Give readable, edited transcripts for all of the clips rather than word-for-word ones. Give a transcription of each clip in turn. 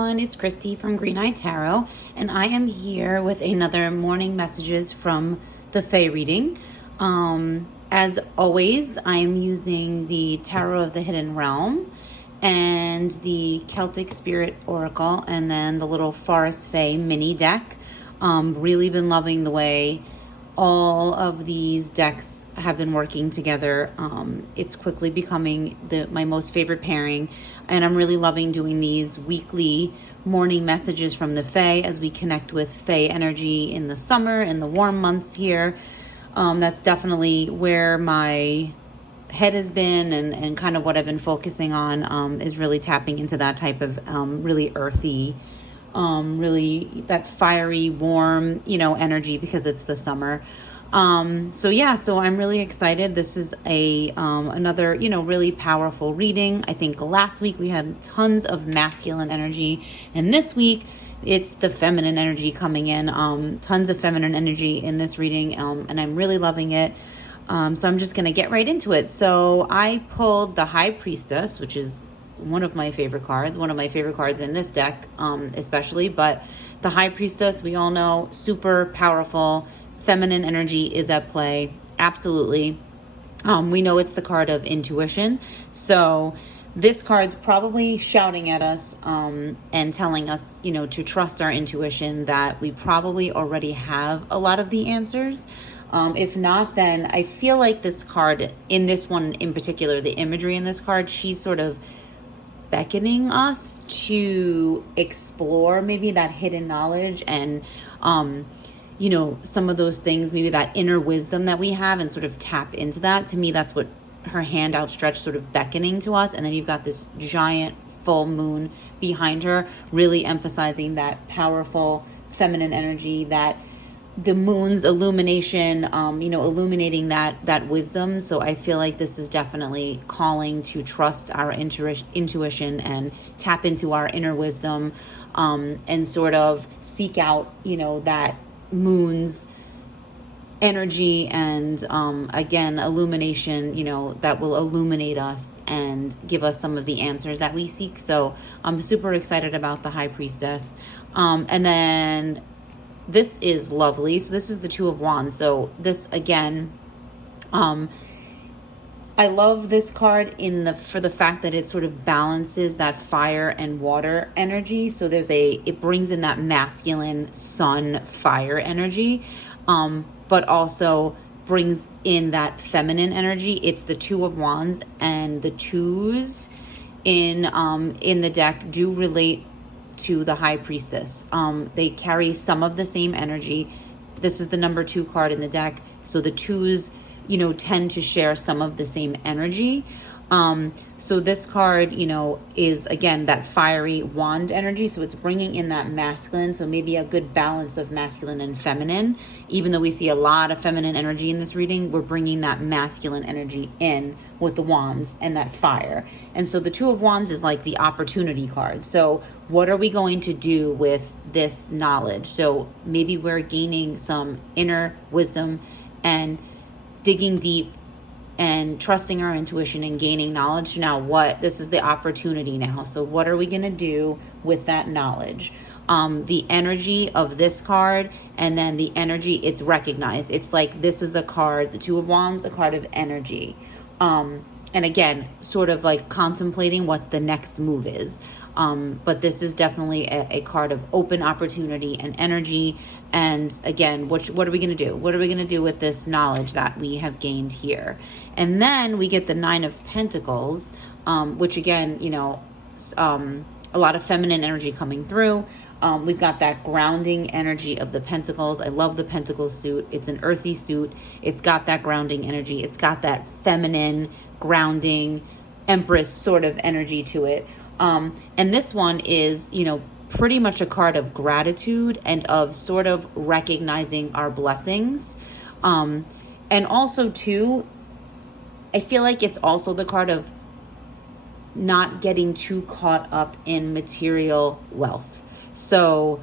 everyone, it's Christy from Green Eye Tarot, and I am here with another morning messages from the Fae reading. As always, I am using the Tarot of the Hidden Realm and the Celtic Spirit Oracle, and then the little Forest Fae mini deck. Really been loving the way all of these decks have been working together. It's quickly becoming my most favorite pairing, and I'm really loving doing these weekly morning messages from the Fae as we connect with Fae energy in the summer and the warm months here. That's definitely where my head has been, and kind of what I've been focusing on is really tapping into that type of really earthy, really that fiery, warm, energy, because it's the summer. So I'm really excited. This is another, really powerful reading. I think last week we had tons of masculine energy, and this week it's the feminine energy coming in. Tons of feminine energy in this reading, and I'm really loving it. So I'm just going to get right into it. So I pulled the High Priestess, which is one of my favorite cards in this deck, especially. But the High Priestess, we all know, super powerful. Feminine energy is at play. Absolutely. We know it's the card of intuition. So this card's probably shouting at us and telling us, to trust our intuition, that we probably already have a lot of the answers. If not, then I feel like this card, in this one in particular, the imagery in this card, she's sort of beckoning us to explore maybe that hidden knowledge and, some of those things, maybe that inner wisdom that we have, and sort of tap into that. To me, that's what her hand outstretched, sort of beckoning to us. And then you've got this giant full moon behind her, really emphasizing that powerful feminine energy, that the moon's illumination, illuminating that wisdom. So I feel like this is definitely calling to trust our intuition and tap into our inner wisdom, and sort of seek out, that moon's energy and again, illumination, that will illuminate us and give us some of the answers that we seek. So I'm super excited about the High Priestess. And then this is lovely. So this is the Two of Wands. So this again, I love this card for the fact that it sort of balances that fire and water energy. So it brings in that masculine sun fire energy, but also brings in that feminine energy. It's the Two of Wands, and the twos in the deck do relate to the High Priestess. They carry some of the same energy. This is the number 2 card in the deck. So the twos, tend to share some of the same energy. So this card, is again that fiery wand energy. So it's bringing in that masculine. So maybe a good balance of masculine and feminine. Even though we see a lot of feminine energy in this reading, we're bringing that masculine energy in with the wands and that fire. And so the Two of Wands is like the opportunity card. So what are we going to do with this knowledge? So maybe we're gaining some inner wisdom and digging deep and trusting our intuition and gaining knowledge. Now this is the opportunity now. So what are we going to do with that knowledge? The energy of this card, and then the energy it's recognized. It's like, this is a card, the Two of Wands, a card of energy. And again, sort of like contemplating what the next move is. But this is definitely a card of open opportunity and energy. And again, what are we going to do? What are we going to do with this knowledge that we have gained here? And then we get the Nine of Pentacles, which again, a lot of feminine energy coming through. We've got that grounding energy of the Pentacles. I love the Pentacle suit. It's an earthy suit. It's got that grounding energy. It's got that feminine, grounding, Empress sort of energy to it. And this one is, pretty much a card of gratitude and of sort of recognizing our blessings. And also too, I feel like it's also the card of not getting too caught up in material wealth. So,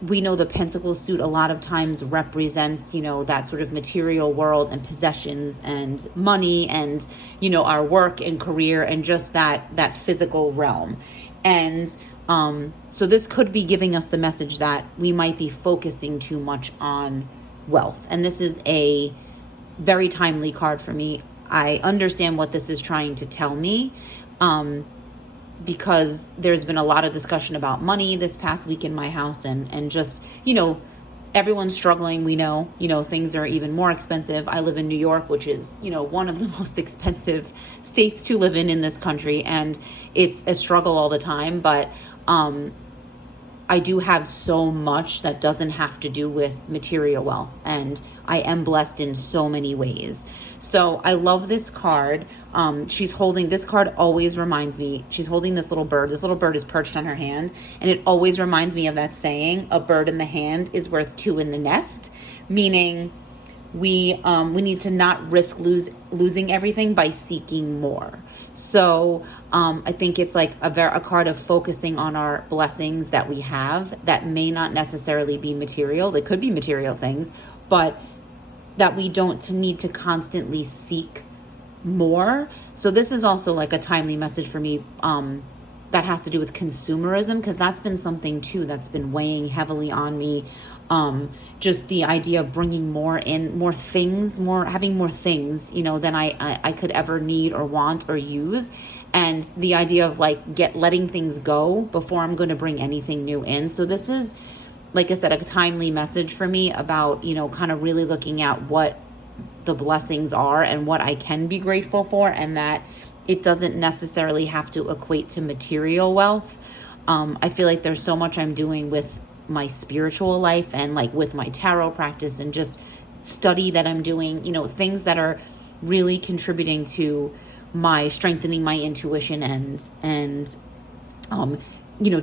we know the Pentacle suit a lot of times represents, that sort of material world and possessions and money and, our work and career and just that physical realm. And so this could be giving us the message that we might be focusing too much on wealth. And this is a very timely card for me. I understand what this is trying to tell me, because there's been a lot of discussion about money this past week in my house, and just, everyone's struggling. We know, things are even more expensive. I live in New York, which is, one of the most expensive states to live in this country. And it's a struggle all the time. But I do have so much that doesn't have to do with material wealth. And I am blessed in so many ways. So I love this card. She's holding, this card always reminds me, she's holding this little bird. This little bird is perched on her hand. And it always reminds me of that saying, a bird in the hand is worth two in the nest. Meaning we need to not risk losing everything by seeking more. So I think it's like a card of focusing on our blessings that we have that may not necessarily be material. They could be material things, but that we don't need to constantly seek more. So this is also like a timely message for me that has to do with consumerism, because that's been something too that's been weighing heavily on me. Just the idea of bringing more in, having more things, than I could ever need or want or use. And the idea of like letting things go before I'm going to bring anything new in. So this is, like I said, a timely message for me about, kind of really looking at what the blessings are and what I can be grateful for, and that it doesn't necessarily have to equate to material wealth. I feel like there's so much I'm doing with my spiritual life and like with my tarot practice and just study that I'm doing, things that are really contributing to my strengthening my intuition and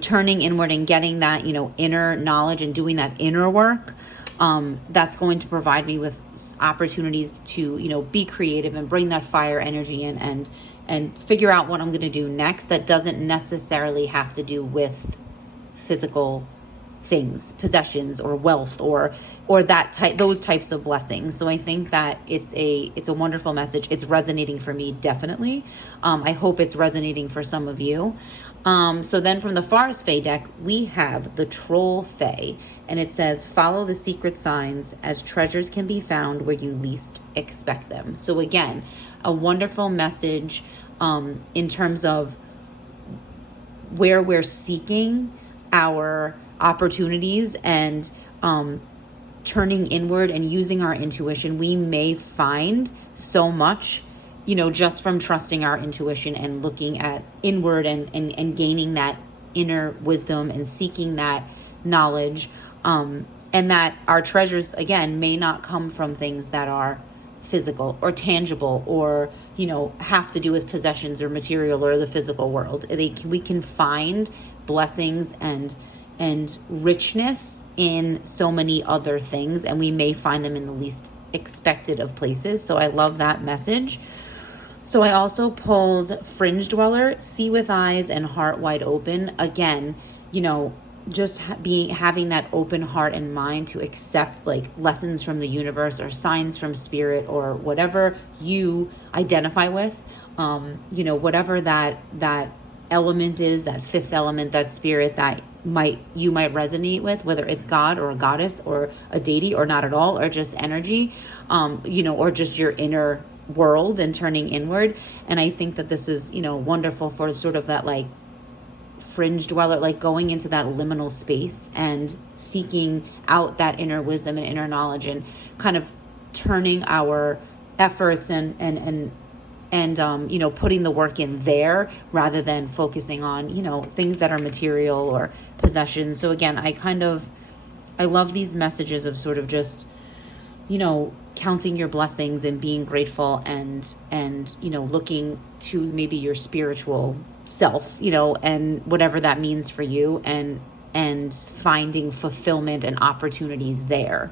turning inward and getting that, inner knowledge and doing that inner work. That's going to provide me with opportunities to, be creative and bring that fire energy in and figure out what I'm going to do next that doesn't necessarily have to do with physical things, possessions or wealth or those types of blessings. So I think that it's a wonderful message. It's resonating for me, definitely. I hope it's resonating for some of you. So then from the Forest Fae deck, we have the Troll Fae, and it says, follow the secret signs as treasures can be found where you least expect them. So again, a wonderful message in terms of where we're seeking our opportunities and turning inward and using our intuition. We may find so much, just from trusting our intuition and looking at inward and gaining that inner wisdom and seeking that knowledge. And that our treasures, again, may not come from things that are physical or tangible or, have to do with possessions or material or the physical world. We can find blessings and richness in so many other things, and we may find them in the least expected of places. So I love that message. So I also pulled Fringe Dweller, See with Eyes and Heart Wide Open. Again, just having that open heart and mind to accept like lessons from the universe or signs from spirit or whatever you identify with, whatever that element is, that fifth element, that spirit that you might resonate with, whether it's God or a goddess or a deity or not at all, or just energy, or just your inner world and turning inward. And I think that this is, wonderful for sort of that like fringe dweller, like going into that liminal space and seeking out that inner wisdom and inner knowledge and kind of turning our efforts and putting the work in there rather than focusing on, things that are material or possessions. So again, I love these messages of sort of just, counting your blessings and being grateful and looking to maybe your spiritual self, and whatever that means for you and finding fulfillment and opportunities there.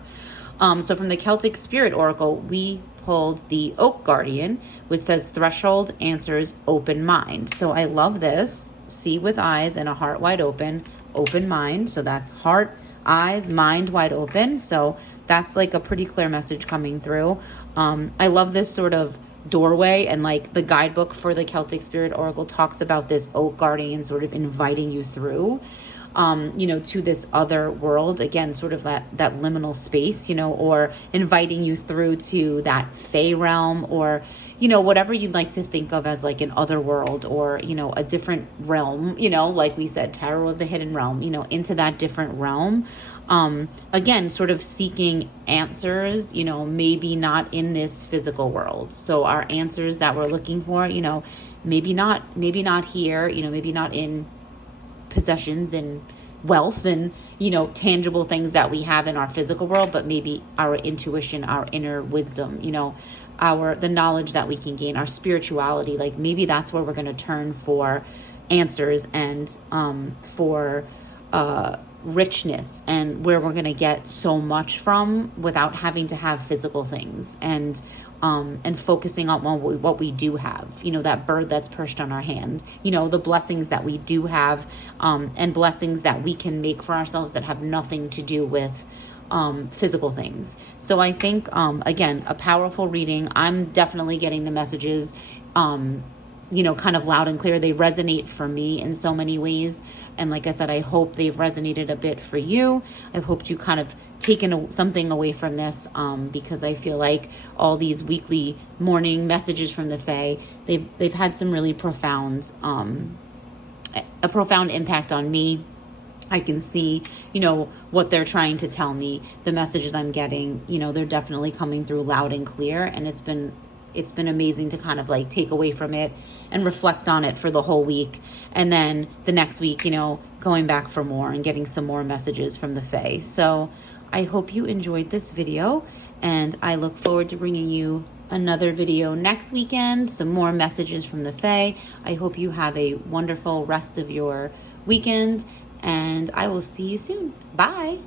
So from the Celtic Spirit Oracle, we pulled the Oak Guardian, which says threshold answers open mind. So I love this. See with eyes and a heart wide open, open mind. So that's heart, eyes, mind wide open. So that's like a pretty clear message coming through. I love this sort of doorway, and like the guidebook for the Celtic Spirit Oracle talks about this oak guardian sort of inviting you through, to this other world, again, sort of that liminal space, or inviting you through to that Fey realm, or, whatever you'd like to think of as like an other world, or, a different realm, like we said, tarot of the hidden realm, into that different realm. Again, sort of seeking answers, maybe not in this physical world. So our answers that we're looking for, maybe not here, maybe not in possessions and wealth and, tangible things that we have in our physical world, but maybe our intuition, our inner wisdom, the knowledge that we can gain, our spirituality, like maybe that's where we're going to turn for answers and for richness, and where we're going to get so much from without having to have physical things, and focusing on what we do have, that bird that's perched on our hand, the blessings that we do have, and blessings that we can make for ourselves that have nothing to do with physical things. So I think, again, a powerful reading. I'm definitely getting the messages, kind of loud and clear. They resonate for me in so many ways. And like I said, I hope they've resonated a bit for you. I've hoped you kind of taken something away from this, because I feel like all these weekly morning messages from the Fae, they've had some really profound, a profound impact on me. I can see, what they're trying to tell me, the messages I'm getting, they're definitely coming through loud and clear. And it's been amazing to kind of like take away from it and reflect on it for the whole week. And then the next week, going back for more and getting some more messages from the Fae. So I hope you enjoyed this video, and I look forward to bringing you another video next weekend, some more messages from the Fae. I hope you have a wonderful rest of your weekend, and I will see you soon. Bye.